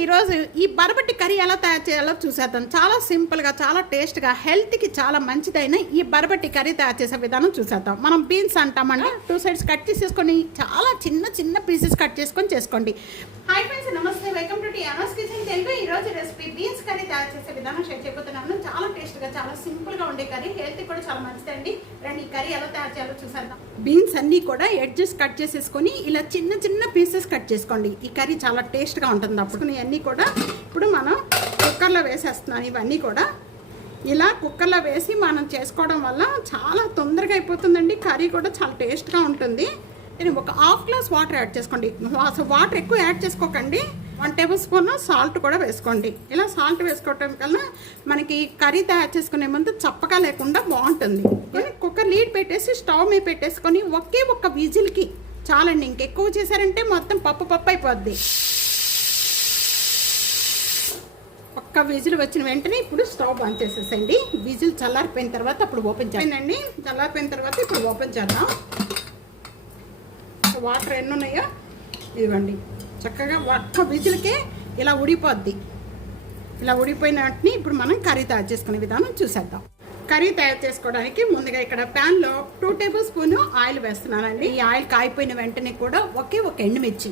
ఈరోజు ఈ బరబట్టి కర్రీ ఎలా తయారు చేయాలో చూసేద్దాం. చాలా సింపుల్గా చాలా టేస్ట్గా హెల్త్కి చాలా మంచిదైన ఈ బరబట్టి కర్రీ తయారు చేసే విధానం చూసేద్దాం. మనం బీన్స్ అంటామండి. టూ సైడ్స్ కట్ చేసేసుకొని చాలా చిన్న చిన్న పీసెస్ కట్ చేసుకొని చేసుకోండి. హాయ్ ఫ్రెండ్స్ నమస్తే. వెల్కమ్ టు కిచెన్ తెలుగు ఈ రోజు రెసిపీ బీన్స్ కర్రీ తయారు చేసే విధానం షేర్ చేయబోతున్నాను. చాలా టేస్ట్గా చాలా సింపుల్గా ఉండే కర్రీ. హెల్త్ కూడా చాలా మంచిదండి. రండి ఈ కర్రీ ఎలా తయారు చేయాలో చూసేద్దాం బీన్స్ అన్నీ కూడా ఎడ్జెస్ కట్ చేసేసుకొని ఇలా చిన్న చిన్న పీసెస్ కట్ చేసుకోండి. ఈ కర్రీ చాలా టేస్ట్గా ఉంటుంది. అప్పుడు ఇవన్నీ కూడా ఇప్పుడు మనం కుక్కర్లో వేసేస్తున్నాను ఇవన్నీ కూడా ఇలా కుక్కర్లో వేసి మనం చేసుకోవడం వల్ల చాలా తొందరగా అయిపోతుందండి. కర్రీ కూడా చాలా టేస్ట్గా ఉంటుంది. ఇది ఒక హాఫ్ గ్లాస్ వాటర్ యాడ్ చేసుకోండి. అసలు వాటర్ ఎక్కువ యాడ్ చేసుకోకండి. వన్ టేబుల్ స్పూన్ సాల్ట్ కూడా వేసుకోండి. ఇలా సాల్ట్ వేసుకోవటం కన్నా మనకి కర్రీ తయారు చేసుకునే ముందు చప్పగా లేకుండా బాగుంటుంది. కుక్కర్ లీడ్ పెట్టేసి స్టవ్ మీద పెట్టేసుకొని ఒకే ఒక్క విజిల్కి చాలండి. ఇంకెక్కువ చేశారంటే మొత్తం పప్పు పప్పు అయిపోద్ది. ఒక్క విజిల్ వచ్చిన వెంటనే ఇప్పుడు స్టవ్ బంద్ చేసేసండి విజిల్ చల్లారిపోయిన తర్వాత అప్పుడు ఓపెన్ చేయండి చల్లారిపోయిన తర్వాత ఇప్పుడు ఓపెన్ చేద్దాం. వాటర్ ఎన్ని ఉన్నాయో ఇదిగోండి. చక్కగా ఒక్క విజిల్కే ఇలా ఉడిపోద్ది ఇలా ఉడిపోయిన వాటిని ఇప్పుడు మనం కర్రీ తయారు చేసుకునే విధానం చూసేద్దాం. కర్రీ తయారు చేసుకోవడానికి ముందుగా ఇక్కడ ప్యాన్లో టూ టేబుల్ స్పూన్ ఆయిల్ వేస్తున్నానండి. ఈ ఆయిల్ కాయిపోయిన వెంటనే కూడా ఒకే ఒక ఎండుమిర్చి.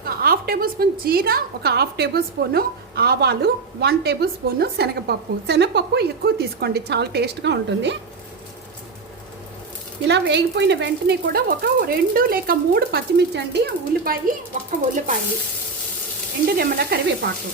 ఒక హాఫ్ టేబుల్ స్పూన్ జీర ఒక హాఫ్ టేబుల్ స్పూను ఆవాలు వన్ టేబుల్ స్పూను శనగపప్పు. శనగపప్పు ఎక్కువ తీసుకోండి చాలా టేస్ట్గా ఉంటుంది. ఇలా వేగిపోయిన వెంటనే కూడా ఒక రెండు లేక మూడు పచ్చిమిర్చి అండి ఉల్లిపాయ ఒక్క ఉల్లిపాయ. ఎండు నిమ్మల కరివేపాకు.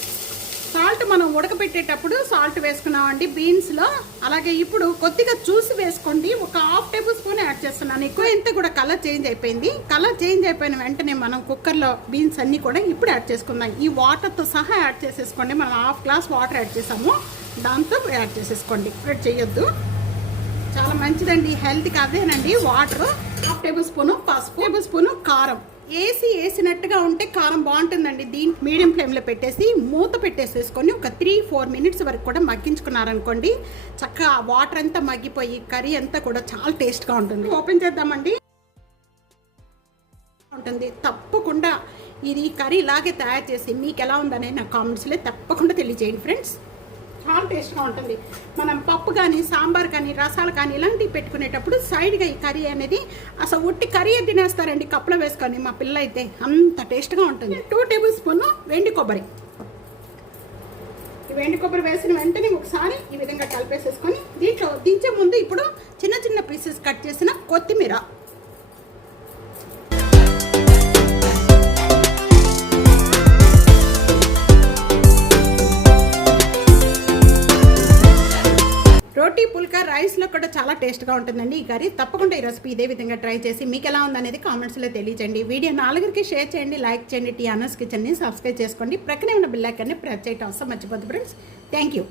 సాల్ట్ మనం ఉడకబెట్టేటప్పుడు సాల్ట్ వేసుకున్నామండి బీన్స్లో అలాగే ఇప్పుడు కొద్దిగా చూసి వేసుకోండి ఒక హాఫ్ టేబుల్ స్పూన్ యాడ్ చేస్తున్నాను. ఎక్కువ ఎంత కూడా కలర్ చేంజ్ అయిపోయింది. కలర్ చేంజ్ అయిపోయిన వెంటనే మనం కుక్కర్లో బీన్స్ అన్నీ కూడా ఇప్పుడు యాడ్ చేసుకుందాం. ఈ వాటర్తో సహా యాడ్ చేసేసుకోండి. మనం హాఫ్ గ్లాస్ వాటర్ యాడ్ చేసాము. దాంతో యాడ్ చేసేసుకోండి. ఇప్పుడు చేయొద్దు. చాలా మంచిదండి. హెల్త్కి అదేనండి వాటర్ హాఫ్ టేబుల్ స్పూన్ పసుపు టేబుల్ స్పూన్ కారం. వేసి వేసినట్టుగా ఉంటే కారం బాగుంటుందండి. దీని మీడియం ఫ్లేమ్లో పెట్టేసి మూత పెట్టేసేసుకొని ఒక త్రీ ఫోర్ మినిట్స్ వరకు కూడా మగ్గించుకున్నారనుకోండి చక్కగా వాటర్ అంతా మగ్గిపోయి కర్రీ అంతా కూడా చాలా టేస్ట్గా ఉంటుంది. ఓపెన్ చేద్దామండి. ఉంటుంది. తప్పకుండా ఇది కర్రీ ఇలాగే తయారు చేసి మీకు ఎలా ఉందనే నా కామెంట్స్లో తప్పకుండా తెలియజేయండి ఫ్రెండ్స్ చాలా టేస్ట్గా ఉంటుంది. మనం పప్పు కానీ సాంబార్ కానీ రసాలు కానీ ఇలాంటివి పెట్టుకునేటప్పుడు సైడ్గా ఈ కర్రీ అనేది అసలు ఉట్టి కర్రీ తినేస్తారండి కప్పులో వేసుకొని మా పిల్ల అయితే అంత టేస్ట్గా ఉంటుంది. టూ టేబుల్ స్పూన్ వెండి కొబ్బరి. ఈ వెండి కొబ్బరి వేసిన వెంటనే ఒకసారి ఈ విధంగా కలిపేసేసుకొని దీంట్లో దించే ముందు ఇప్పుడు చిన్న చిన్న పీసెస్ కట్ చేసిన కొత్తిమీర. రోటీ పుల్కా రైస్లో కూడా చాలా టేస్ట్గా ఉంటుందండి ఈ కర్రీ. తప్పకుండా ఈ రెసిపీ ఇదే విధంగా ట్రై చేసి మీకు ఎలా ఉందనేది కామెంట్స్లో తెలియజేయండి. వీడియో నాలుగురికి షేర్ చేయండి లైక్ చేయండి టీ అనర్స్ కిచెన్ని సబ్స్క్రైబ్ చేసుకోండి. ప్రక్కనే ఉన్న బిల్లాకర్ని ప్రెస్ చేయటం అవసరం మర్చిపోద్దు ఫ్రెండ్స్ థ్యాంక్ యూ